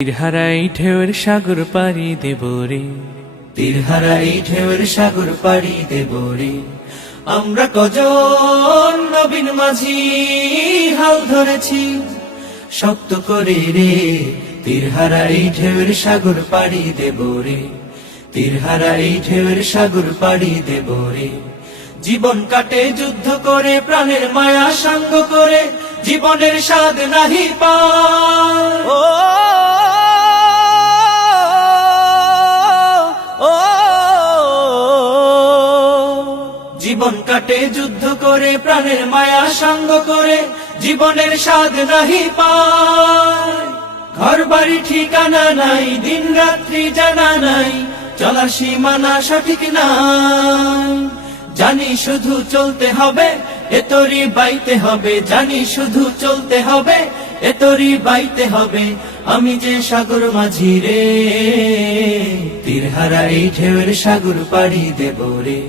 তীরহারাই ঢেউয়ের সাগর পাড়ি দেব রে, তীরহারাই ঢেউয়ের সাগর পাড়ি দেব রে। আমরা কজন নবীন মাঝি হাল ধরেছি শক্ত করে রে, তীরহারাই ঢেউয়ের সাগর পাড়ি দেব রে, তীরহারাই ঢেউয়ের সাগর পাড়ি দেব রে। জীবন কাটে যুদ্ধ করে, প্রাণের মায়া সাঙ্গ করে, জীবনের স্বাদ নাহি পায়। ও জীবন কাটে যুদ্ধ করে, প্রাণের মায়া সাঙ্গ করে, জীবনের স্বাদ নাহি পায়। ঘর বাড়ি ঠিকানা নাই, দিন রাত্রি জানা নাই, চলার সীমানা সঠিক নাই। জানি শুধু চলতে হবে, এতরি বাইতে হবে, জানি শুধু চলতে হবে, এতরি বাইতে হবে। আমি যে সাগর মাঝি রে, তীরহারাই ঢেউয়ের সাগর পাড়ি দেব রে।